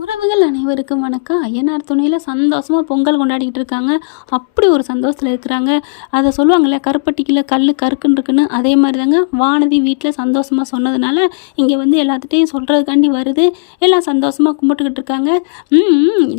உறவுகள் அனைவருக்கும் வணக்கம். ஐயனார் துணையில் சந்தோஷமாக பொங்கல் கொண்டாடிக்கிட்டு இருக்காங்க. அப்படி ஒரு சந்தோஷத்தில் இருக்கிறாங்க. அதை சொல்லுவாங்கள்ல, கருப்பட்டிக்குள்ள கல் கருக்குன்னு இருக்குன்னு. அதே மாதிரி தாங்க வானதி வீட்டில் சந்தோஷமாக சொன்னதுனால இங்கே வந்து எல்லாத்துட்டையும் சொல்கிறதுக்காண்டி வருது. எல்லாம் சந்தோஷமாக கும்பிட்டுக்கிட்டு இருக்காங்க.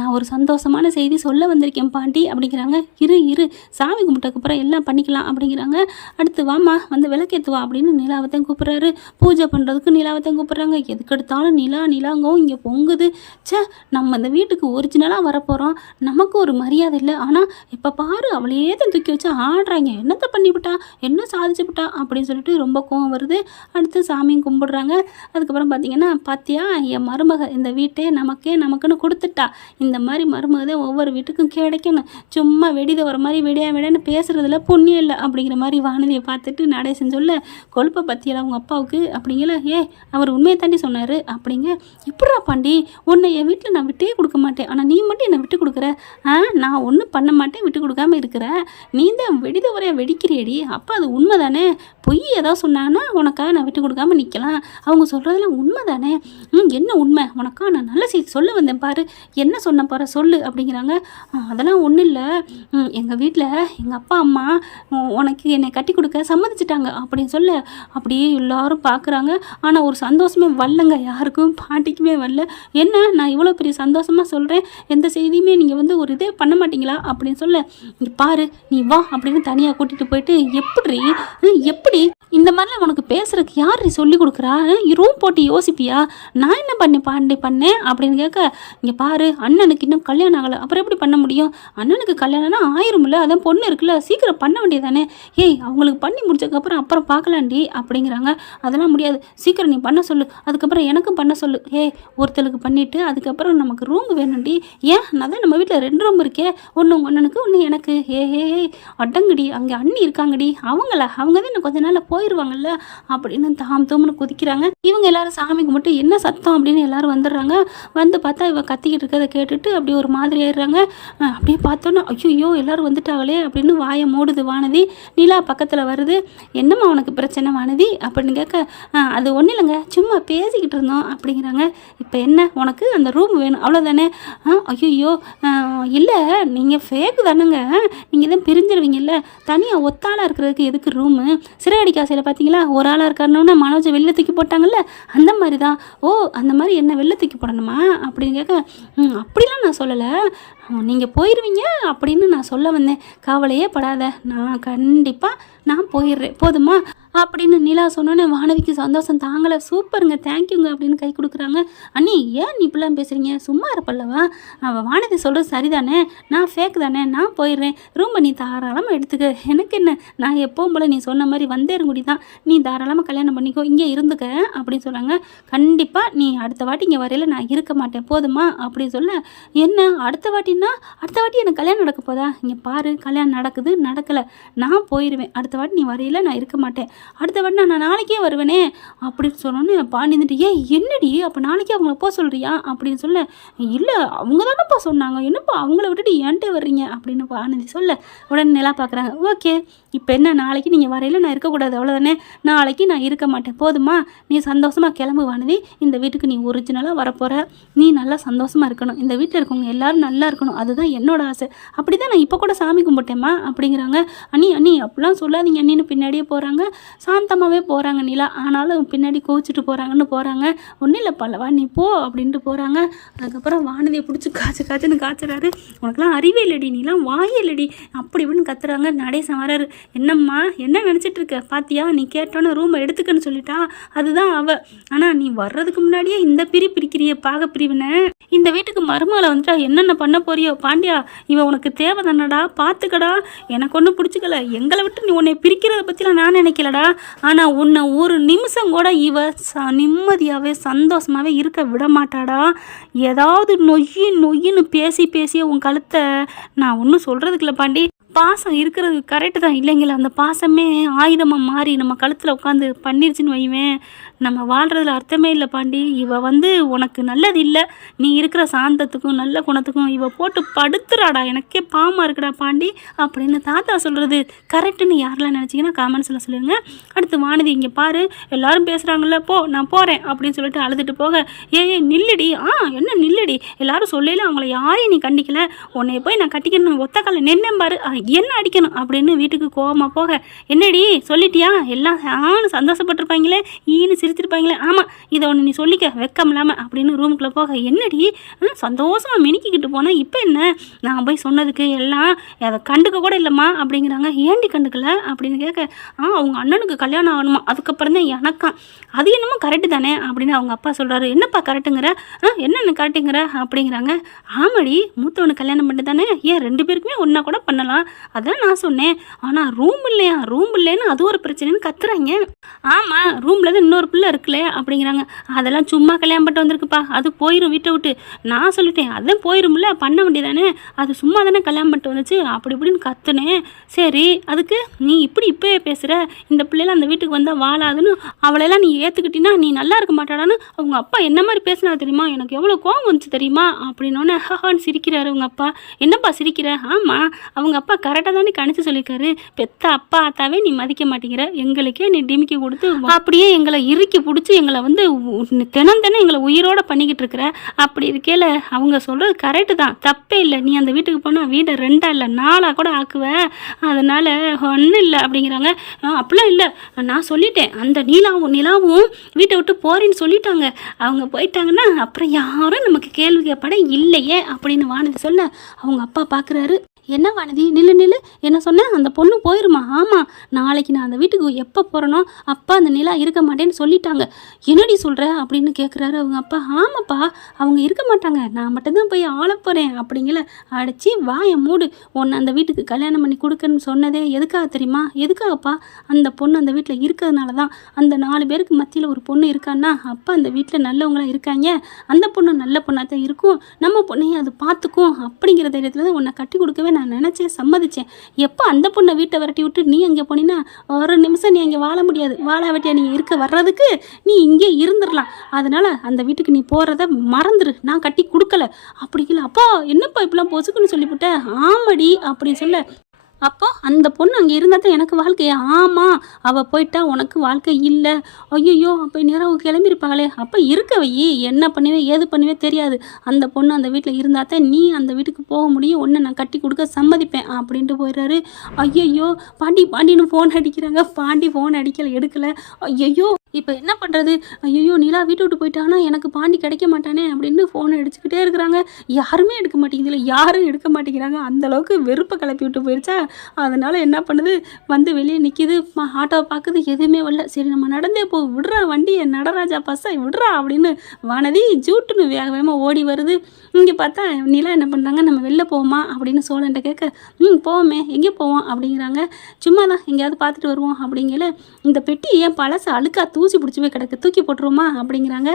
நான் ஒரு சந்தோஷமான செய்தி சொல்ல வந்திருக்கேன் பாண்டி அப்படிங்கிறாங்க. இரு இரு சாமி கும்பிட்டதுக்கப்புறம் எல்லாம் பண்ணிக்கலாம் அப்படிங்கிறாங்க. அடுத்து வாமா வந்து விளக்கேற்றுவா அப்படின்னு நிலாவத்தையும் கூப்பிட்றாரு. பூஜை பண்ணுறதுக்கு நிலாவத்தையும் கூப்பிட்றாங்க. எதுக்கெடுத்தாலும் நிலாங்கவும் இங்கே பொங்குது. ச்சே, நம்ம இந்த வீட்டுக்கு ஒரிஜினலாக வரப்போகிறோம், நமக்கு ஒரு மரியாதை இல்லை. ஆனால் இப்போ பாரு அவளையே தான் தூக்கி வச்சு ஆடுறாங்க. என்னத்தை பண்ணிவிட்டா, என்ன சாதிச்சுவிட்டா அப்படின்னு சொல்லிட்டு ரொம்ப கோவம் வருது. அடுத்து சாமியும் கும்பிடுறாங்க. அதுக்கப்புறம் பார்த்தீங்கன்னா, பாத்தியா என் மருமக இந்த வீட்டே நமக்குன்னு கொடுத்துட்டா. இந்த மாதிரி மருமக தான் ஒவ்வொரு வீட்டுக்கும் கிடைக்கணும். சும்மா வெடித வர மாதிரி விடையான்னு பேசுகிறதுல புண்ணியம் இல்லை அப்படிங்கிற மாதிரி வானதியை பார்த்துட்டு நடேசன் சொல்ல, கொழுப்பை பற்றியெல்லாம் அவங்க அப்பாவுக்கு அப்படிங்கல. அவர் உண்மையை தாண்டி சொன்னார் அப்படிங்க. இப்படா பாண்டி, உன்னை என் வீட்டில் நான் விட்டே கொடுக்க மாட்டேன், ஆனால் நீ மட்டும் என்னை விட்டு கொடுக்குற. நான் ஒன்றும் பண்ண மாட்டேன், விட்டு கொடுக்காம இருக்கிற. நீ தான் வெடித வரைய வெடிக்கிறியடி. அப்போ அது உண்மை தானே? பொய் ஏதாவது சொன்னாங்கன்னா உனக்காக நான் விட்டு கொடுக்காம நிற்கலாம். அவங்க சொல்கிறதெல்லாம் உண்மை தானே? என்ன உண்மை? உனக்கா நான் நல்ல செய்தி சொல்ல வந்தேன் பாரு. என்ன சொன்ன பாரு சொல்லு அப்படிங்கிறாங்க. அதெல்லாம் ஒன்றும் இல்லை. எங்கள் வீட்டில் எங்கள் அப்பா அம்மா உனக்கு என்னை கட்டி கொடுக்க சம்மதிச்சிட்டாங்க அப்படின்னு சொல்ல, அப்படியே எல்லாரும் பார்க்குறாங்க. ஆனால் ஒரு சந்தோஷமே வரலங்க, யாருக்கும் பாட்டிக்குமே வரல. என்ன நான் இவ்வளோ பெரிய சந்தோஷமாக சொல்கிறேன், எந்த செய்தியுமே நீங்கள் வந்து ஒரு இதே பண்ண மாட்டீங்களா அப்படின்னு சொல்ல, பாரு நீ வா அப்படின்னு தனியாக கூட்டிகிட்டு போயிட்டு, எப்படி இந்த மாதிரிலாம் உனக்கு பேசுறதுக்கு யார் சொல்லி கொடுக்குறா? ரூம் போட்டு யோசிப்பியா? நான் என்ன பண்ணேன் அப்படின்னு கேட்க, இங்கே பாரு அண்ணனுக்கு இன்னும் கல்யாணம் ஆகலை, அப்புறம் எப்படி பண்ண முடியும்? அண்ணனுக்கு கல்யாணம்னா ஆயிரும்ல, அதான் பொண்ணு இருக்குல்ல, சீக்கிரம் பண்ண வேண்டியதானே. அவங்களுக்கு பண்ணி முடிச்சதுக்கப்புறம் அப்புறம் பார்க்கலாண்டி அப்படிங்கிறாங்க. அதெல்லாம் முடியாது, சீக்கிரம் நீ பண்ண சொல்லு, அதுக்கப்புறம் எனக்கும் பண்ண சொல்லு. ஒருத்தருக்கு பண்ணிவிட்டு அதுக்கப்புறம் நமக்கு ரூம் வேணும்டி. நான் தான் நம்ம வீட்டில் 2 ரூம் இருக்கே, ஒன்று உங்கள் அண்ணனுக்கு ஒன்று எனக்கு. அடங்குடி, அங்கே அண்ணி இருக்காங்கடி, அவங்க தான் இன்னும் கொஞ்ச நாளில் போயிடுவாங்கல்ல அப்படின்னு தூம்னு குதிக்கிறாங்க. இவங்க எல்லாரும் சாமி கும்பிட்டு என்ன சத்தம் அப்படின்னு எல்லாரும் வந்துடுறாங்க. வந்து பார்த்தா இவ கத்திக்கிட்டு இருக்கிறத கேட்டுட்டு அப்படி ஒரு மாதிரி ஆயிடுறாங்க. அப்படியே பார்த்தோன்னா ஐயோ எல்லாரும் வந்துட்டாங்களே அப்படின்னு வாயை மூடுது வானதி. நிலா பக்கத்தில் வருது. என்னம்மா உனக்கு பிரச்சனை வானதி அப்படின்னு கேட்க, அது ஒன்றும் இல்லைங்க, சும்மா பேசிக்கிட்டு இருந்தோம் அப்படிங்கிறாங்க. இப்போ என்ன உனக்கு அந்த ரூம் வேணும் அவ்வளோதானே? ஐயோ இல்லை, நீங்கள் ஃபேக்கு தானேங்க, நீங்கள் தான் பிரிஞ்சிருவீங்கல்ல, தனியாக ஒத்தாளாக இருக்கிறதுக்கு எதுக்கு ரூமு? சிறையடி காசையில் பார்த்தீங்களா, ஒரு ஆளாக இருக்காருன்னு மனோஜை வெளில தூக்கி போட்டாங்கல்ல, அந்த மாதிரி தான். அந்த மாதிரி என்ன வெளில தூக்கி போடணுமா அப்படின்னு கேட்க, அப்படிலாம் நான் சொல்லலை, நீங்கள் போயிடுவீங்க அப்படின்னு நான் சொல்ல வந்தேன். கவலையே படாத, நான் போயிடுறேன் போதுமா அப்படின்னு நிலா சொன்னோன்னே வானதிக்கு சந்தோஷம் தாங்கலை. சூப்பருங்க, தேங்க்யூங்க அப்படின்னு கை கொடுக்குறாங்க. அண்ணி ஏன் நீ இப்படிலாம் பேசுகிறீங்க, சும்மா இருப்பல்லவா, அவள் வானதி சொல்கிறது சரிதானே, நான் ஃபேக் தானே, நான் போயிடுறேன், ரூமை நீ தாராளமாக எடுத்துக்க, எனக்கு என்ன, நான் எப்பவும் போல் நீ சொன்ன மாதிரி வந்தேருங்குடி தான், நீ தாராளமாக கல்யாணம் பண்ணிக்கோ, இங்கே இருந்துக்க அப்படின்னு சொன்னாங்க. கண்டிப்பாக நீ அடுத்த வாட்டி இங்கே வரையில் நான் இருக்க மாட்டேன் போதுமா அப்படின்னு சொல்ல, என்ன அடுத்த வாட்டி எனக்கு கல்யாணம் நடக்க போதா? இங்கே பாரு, கல்யாணம் நடக்கலை, நான் போயிடுவேன், அடுத்த வாட்டி நீ வரையில் நான் இருக்க மாட்டேன், அடுத்த வாட்டி நான் நாளைக்கே வருவேனே அப்படின்னு சொன்னோன்னு பாண்டி வந்துட்டு, என்னடி அப்போ நாளைக்கே அவங்கள போக சொல்கிறியா அப்படின்னு சொல்ல, இல்லை அவங்க தானேப்பா சொன்னாங்க, என்னப்பா அவங்கள விட்டுட்டு ஏன்ட்டே வர்றீங்க அப்படின்னு பானதி சொல்ல, உடனே நிலா பார்க்குறாங்க. ஓகே, இப்போ என்ன, நாளைக்கு நீங்கள் வரையில் நான் இருக்கக்கூடாது அவ்வளோதானே, நாளைக்கு நான் இருக்க மாட்டேன் போதுமா, நீ சந்தோஷமாக கிளம்பு வானதி, இந்த வீட்டுக்கு நீ ஒரிஜினலாக வரப்போகிற, நீ நல்லா சந்தோஷமாக இருக்கணும், இந்த வீட்டில் இருக்கவங்க எல்லோரும் நல்லா இருக்கணும், அதுதான் என்னோட ஆசை, அப்படி தான் நான் இப்போ கூட சாமி கும்பிட்டேம்மா அப்படிங்கிறாங்க. அண்ணி அப்படிலாம் சொல்லாதீங்க அண்ணின்னு பின்னாடியே போகிறாங்க. சாந்தமாகவே போகிறாங்க நிலா, ஆனாலும் பின்னாடி கோச்சிட்டு போகிறாங்க. ஒன்றும் இல்லை பல்லவா நீ போ அப்படின்ட்டு போகிறாங்க. அதுக்கப்புறம் வானதியை பிடிச்சி காய்ச்சுன்னு காய்ச்சுறாரு. உனக்குலாம் அறிவே இல்லடி, நீலாம் வாயே இல்லடி அப்படி இப்படின்னு கத்துறாங்க. நடேசன் வராரு. என்னம்மா என்ன நினச்சிட்டு இருக்க, பாத்தியா நீ கேட்டோன்னே ரூமை எடுத்துக்கன்னு சொல்லிட்டா, அதுதான் ஆனால் நீ வர்றதுக்கு முன்னாடியே இந்த பிரிக்கிறிய பாக பிரிவினை, இந்த வீட்டுக்கு மருமகளை வந்துட்டா என்னென்ன பண்ண போறியோ பாண்டியா, இவன் உனக்கு தேவை தானடா, பார்த்துக்கடா, எனக்கு ஒன்றும் பிடிச்சிக்கல, எங்களை விட்டு நீ உன்னை பிரிக்கிறத பற்றிலாம் நான் நினைக்கலடா, ஆனால் உன்னை ஒரு நிமிஷம் கூட இவ நிம்மதியாகவே சந்தோஷமாகவே இருக்க விட மாட்டாடா, ஏதாவது நொய்யின்னு பேசியே உன் கழுத்தை, நான் ஒன்றும் சொல்கிறதுக்குல பாண்டி, பாசம் இருக்கிறது கரெக்டு தான் இல்லைங்களா, அந்த பாசமே ஆயுதமாக மாறி நம்ம கழுத்தில் உட்காந்து பண்ணிருச்சுன்னு வைவேன், நம்ம வாழ்கிறதுல அர்த்தமே இல்லை பாண்டி. இவ வந்து உனக்கு நல்லது இல்லை, நீ இருக்கிற சாந்தத்துக்கும் நல்ல குணத்துக்கும் இவ போட்டு படுத்துறாடா, எனக்கே பாவமாக இருக்குடா பாண்டி அப்படின்னு தாத்தா சொல்கிறது கரெக்டுன்னு யாரெல்லாம் நினச்சிங்கன்னா காமெண்ட்ஸில் சொல்லிடுங்க. அடுத்து வானதி, இங்கே பாரு எல்லாரும் பேசுகிறாங்கல்ல, நான் போகிறேன் அப்படின்னு சொல்லிட்டு அழுதுட்டு போக, நில்லுடி, என்ன நில்லுடி இல்லடி எல்லாரும் சொல்லையில அவங்கள யாரையும் நீ கண்டிக்கல, உன்னை போய் நான் கட்டிக்கணும் ஒத்த கால நின்னேன் பாரு, என்ன அடிக்கணும் அப்படின்னு வீட்டுக்கு கோவமாக போக, என்னடி சொல்லிட்டியா எல்லாம் சந்தோஷப்பட்டிருப்பாங்களே, ஈன்னு சிரிச்சிருப்பாங்களே, ஆமாம் இதை ஒன்று நீ சொல்லிக்க வெக்கம் இல்லாமல் அப்படின்னு ரூமுக்குள்ளே போக, என்னடி சந்தோஷமாக மினிக்கிட்டு போனால் இப்போ என்ன, நான் போய் சொன்னதுக்கு எல்லாம் அதை கண்டுக்க கூட இல்லைம்மா அப்படிங்கிறாங்க. ஏண்டி கண்டுக்கல அப்படின்னு கேட்க, அவங்க அண்ணனுக்கு கல்யாணம் ஆகணுமா, அதுக்கப்புறம் தான் எனக்கான், அது என்னமோ கரெக்டு தானே அப்படின்னு அவங்க அப்பா சொல்கிறாரு. என்னப்பா கரெக்டுங்கிற, என்னென்ன கரெக்டுங்கிற அப்படிங்கிறாங்க. ஆமாடி மூத்தவனுக்கு கல்யாணம் பண்ணிட்டு தானே, ஏன் 2 பேருக்குமே ஒன்றா கூட பண்ணலாம், அதான் நான் சொன்னேன். ஆனால் ரூம் இல்லையா, ரூம் இல்லைன்னு அது ஒரு பிரச்சனைன்னு கத்துறாங்க. ஆமாம் ரூமில் தான் இன்னொரு பிள்ளை இருக்குல்ல அப்படிங்கிறாங்க. அதெல்லாம் சும்மா கல்யாணம் பண்ணிட்டு வந்திருக்குப்பா, அது போயிடும் வீட்டை விட்டு. நான் சொல்லிட்டேன் அதான் போயிரும்ல, பண்ண வேண்டியதானே, அது சும்மா தானே கல்யாணம் பண்ணிட்டு வந்துச்சு அப்படி இப்படின்னு கத்துனேன். சரி அதுக்கு நீ இப்போவே பேசுகிற, இந்த பிள்ளைலாம் அந்த வீட்டுக்கு வந்தால் வாழாதுன்னு அவளையெல்லாம் நீ ஏற்றுக்கிட்டினா நீ நல்லா இருக்க மாட்டாடான்னு அவங்க அப்பா என்ன மாதிரி பேசினா தெரியுமா, எனக்கு எவ்வளோ கோவம் வந்துச்சு தெரியுமா அப்படின்னோடனே ஹஹான்னு சிரிக்கிறாரு அவங்க அப்பா. என்னப்பா சிரிக்கிற, ஆமாம் அவங்க அப்பா கரெக்டாக தானே கணிச்சு சொல்லியிருக்காரு, பெத்த அப்பா அத்தாவே நீ மதிக்க மாட்டேங்கிற, எங்களுக்கே நீ டிமிக்கி கொடுத்து அப்படியே எங்களை இறுக்கி பிடிச்சி எங்களை வந்து தினம் எங்களை உயிரோட பண்ணிக்கிட்டு இருக்கிற, அப்படி இருக்கையில் அவங்க சொல்கிறது கரெக்டு தான், தப்பே இல்லை, நீ அந்த வீட்டுக்கு போனால் வீடை 2 இல்லை 4 கூட ஆக்குவ, அதனால் ஒன்றும் இல்லை அப்படிங்கிறாங்க. அப்படிலாம் இல்லை, நான் சொல்லிட்டேன் அந்த நிலாவும் வீட்டை விட்டு போறேன்னு சொல்லிட்டாங்க, அவங்க போயிட்டாங்கன்னா அப்புறம் யாரும் நமக்கு கேள்வி கேட்பாட இல்லையே அப்படின்னு வானதி சொல்ல, அவங்க அப்பா பார்க்குறாரு. என்ன வானதி நில்லு என்ன சொன்னேன், அந்த பொண்ணு போயிருமா, ஆமாம் நாளைக்கு நான் அந்த வீட்டுக்கு எப்போ போகிறனோ அப்பா அந்த நிலா இருக்க மாட்டேன்னு சொல்லிட்டாங்க. என்னடி சொல்கிற அப்படின்னு கேட்குறாரு அவங்க அப்பா. ஆமாப்பா அவங்க இருக்க மாட்டாங்க, நான் மட்டும்தான் போய் ஆள போகிறேன் அப்படிங்கல. அடிச்சு வாயை மூடு, உன்னை அந்த வீட்டுக்கு கல்யாணம் பண்ணி கொடுக்கணும்னு சொன்னதே எதுக்காக தெரியுமா, எதுக்காகப்பா, அந்த பொண்ணு அந்த வீட்டில் இருக்கிறதுனால தான், அந்த 4 பேருக்கு மத்தியில் ஒரு பொண்ணு இருக்கான்னா அப்பா அந்த வீட்டில் நல்லவங்களாம் இருக்காங்க, அந்த பொண்ணு நல்ல பொண்ணாக தான் இருக்கும், நம்ம பொண்ணையும் அது பார்த்துக்கும் அப்படிங்கிற தைரியத்தில் தான் உன்னை கட்டி கொடுக்கவே நான் நினச்சேன், சம்மதிச்சேன். எப்போ அந்த பொண்ணை வீட்டை விரட்டி விட்டு நீ அங்கே போனீன்னா ஒரு நிமிஷம் நீ அங்கே வாழ முடியாது, வாழாவட்டியா நீ இருக்க வர்றதுக்கு நீ இங்கே இருந்துடலாம், அதனால் அந்த வீட்டுக்கு நீ போகிறத மறந்துரு, நான் கட்டி கொடுக்கல அப்படிங்கல. அப்பா என்னப்பா இப்பெல்லாம் பொசுக்குன்னு சொல்லிவிட்டேன். ஆமாடி அப்படின்னு சொல்ல, அப்போ அந்த பொண்ணு அங்கே இருந்தால் தான் எனக்கு வாழ்க்கையா, ஆமாம் அவள் போயிட்டா உனக்கு வாழ்க்கை இல்லை, ஐயோ அப்போ நேரம் கிளம்பியிருப்பாங்களே, அப்போ இருக்க வை, என்ன பண்ணுவே ஏது பண்ணுவே தெரியாது, அந்த பொண்ணு அந்த வீட்டில் இருந்தால் தான் நீ அந்த வீட்டுக்கு போக முடியும், ஒன்று நான் கட்டி கொடுக்க சம்மதிப்பேன் அப்படின்ட்டு போயிடுறாரு. ஐயோ பாண்டின்னு ஃபோன் அடிக்கிறாங்க, பாண்டி ஃபோன் அடிக்கலை எடுக்கலை. ஐயோ இப்போ என்ன பண்ணுறது, ஐயோ நிலா வீட்டை விட்டு போயிட்டானா எனக்கு பாண்டி கிடைக்க மாட்டானே அப்படின்னு ஃபோனை அடிச்சுக்கிட்டே இருக்கிறாங்க. யாருமே எடுக்க மாட்டேங்குது, யாரும் எடுக்க மாட்டேங்கிறாங்க, அந்தளவுக்கு வெறுப்பை கிளப்பி விட்டு போயிடுச்சா. அதனால் என்ன பண்ணுது, வந்து வெளியே நிற்கிது, ஆட்டோவை பார்க்குது, எதுவுமே வரல. சரி நம்ம நடந்தே போ, விடுறா வண்டியை, நடராஜா பஸ்ஸை விடுறா அப்படின்னு வானதி ஜூட்டுன்னு வேகமாக ஓடி வருது. இங்கே பார்த்தா நிலா என்ன பண்ணுறாங்க, நம்ம வெளில போவோமா அப்படின்னு சோழன்ட்ட கேட்க, போவோமே, எங்கே போவோம் அப்படிங்கிறாங்க. சும்மா தான் எங்கேயாவது பார்த்துட்டு வருவோம் அப்படிங்கல. இந்த பெட்டி ஏன் பழசு அழுக்கா தூசி பிடிச்சி போய் கிடக்கு, தூக்கி போட்டுருவோமா அப்படிங்கிறாங்க.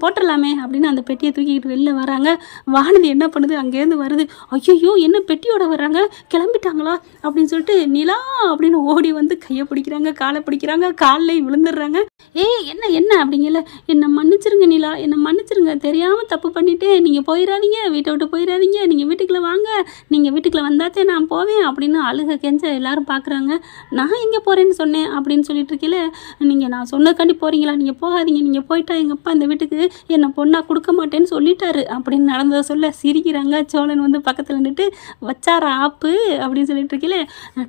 போட்டுடலாமே அப்படின்னு அந்த பெட்டியை தூக்கிக்கிட்டு வெளில வராங்க. வானதி என்ன பண்ணுது, அங்கேருந்து வருது. ஐயோ என்ன பெட்டியோட வர்றாங்க, கிளம்பிட்டாங்களா அப்படின்னு சொல்லிட்டு நிலா அப்படின்னு ஓடி வந்து கையை பிடிக்கிறாங்க, காலை பிடிக்கிறாங்க, காலில் விழுந்துடுறாங்க. என்ன அப்படிங்கல, என்னை மன்னிச்சிருங்க நிலா, என்னை மன்னிச்சிருங்க, தெரியாமல் தப்பு பண்ணிட்டேன், நீங்கள் போயிடாதீங்க, வீட்டை விட்டு போயிடாதீங்க, நீங்கள் வீட்டுக்குள்ளே வாங்க, நீங்கள் வீட்டுக்குள்ளே வந்தாத்தே நான் போவேன் அப்படின்னு அழுக கெஞ்ச எல்லாரும் பார்க்குறாங்க. நான் எங்கே போகிறேன்னு சொன்னேன் அப்படின்னு சொல்லிட்டு இருக்கல, நீங்கள் நான் சொன்னதுக்காண்டி போகிறீங்களா, நீங்கள் போகாதீங்க, நீங்கள் போயிட்டா எங்கள் அப்பா இந்த வீட்டுக்கு என்னை பொண்ணாக கொடுக்க மாட்டேன்னு சொல்லிட்டாரு அப்படின்னு நடந்ததை சொல்ல சிரிக்கிறாங்க. சோழன் வந்து பக்கத்தில் நின்றுட்டு வச்சாரா ஆப்பு அப்படின்னு சொல்லிட்டு இருக்கல,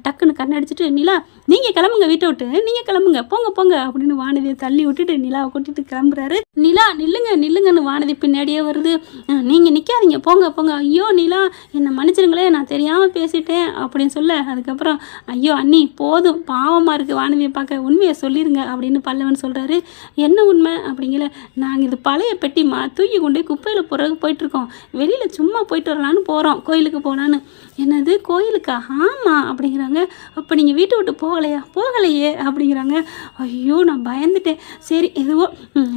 டக்குன்னு கண்ணடிச்சிட்டு, நிலா நீங்கள் கிளம்புங்க, வீட்டை விட்டு நீங்கள் கிளம்புங்க, போங்க அப்படின்னு வானதியை தள்ளி விட்டுட்டு நிலாவை கூட்டிட்டு கிளம்புறாரு. நிலா நில்லுங்கன்னு வானதி பின்னாடியே வருது. நீங்கள் நிற்காதீங்க, போங்க. ஐயோ நிலா என்னை மன்னிச்சிருங்களே, நான் தெரியாமல் பேசிட்டேன் அப்படின்னு சொல்ல, அதுக்கப்புறம் ஐயோ அண்ணி போதும், பாவமாக இருக்குது வானதியை பார்க்க, உண்மையை சொல்லிடுங்க அப்படின்னு பல்லவன் சொல்கிறாரு. என்ன உண்மை அப்படிங்கல, நாங்கள் இது பழைய பெட்டிமா, தூக்கி கொண்டு குப்பையில் போகிறதுக்கு போயிட்டுருக்கோம், வெளியில் சும்மா போயிட்டு வரலான்னு போகிறோம், கோயிலுக்கு போகலான்னு. என்னது கோயிலுக்கா, ஆமாம் அப்படிங்கிறாங்க. அப்போ நீங்கள் வீட்டை விட்டு போகலையே அப்படிங்கிறாங்க. ஐயோ நான் பயந்துட்டேன், சரி எதுவோ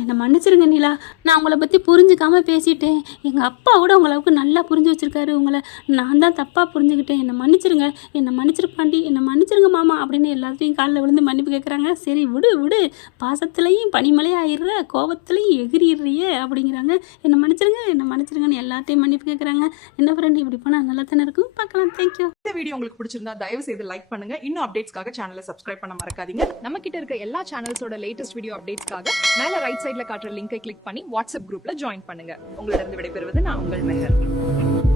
என்னை மன்னிச்சிருங்க நிலா, நான் உங்களை பற்றி புரிஞ்சுக்காமல் பேசிட்டேன், எங்கள் அப்பா கூட உங்களவுக்கு நல்லா புரிஞ்சு வச்சுருக்காரு, உங்களை நான் தான் தப்பாக புரிஞ்சுக்கிட்டேன், என்னை மன்னிச்சிருங்க, என்னை மன்னிச்சிருப்பாண்டி, என்னை மன்னிச்சிருங்க மாமா அப்படின்னு எல்லாத்தையும் காலில் விழுந்து மன்னிப்பு கேட்குறாங்க. சரி விடு பாசத்துலையும் பனிமலையாக ஆயிடுற, கோபத்துலையும் எகிரிடுறியே அப்படிங்கிறாங்க. என்னை மன்னிச்சிருங்கன்னு எல்லாத்தையும் மன்னிப்பு கேட்குறாங்க. என்ன ஃப்ரெண்ட் இப்படி போனால் நல்லா தானே இருக்கும், பார்க்கலாம். தேங்க்யூ. இந்த வீடியோ உங்களுக்கு பிடிச்சிருந்தா தயவு செய்து லைக் பண்ணுங்க, இன்னும் அப்டேட்ஸ்க்காக சேனலை சப்ஸ்கிரைப் பண்ண மறக்காதீங்க. நம்ம கிட்ட இருக்க எல்லா சேனல்ஸோட லேட்டஸ்ட் வீடியோ அப்டேட்ஸ்க்காக மேல ரைட் சைடுல காட்டுற லிங்கை கிளிக் பண்ணி வாட்ஸ்அப் குரூப்ல ஜாயின் பண்ணுங்க. உங்களிடம் விடைபெறுவது நான் உங்கள் மெஹர்.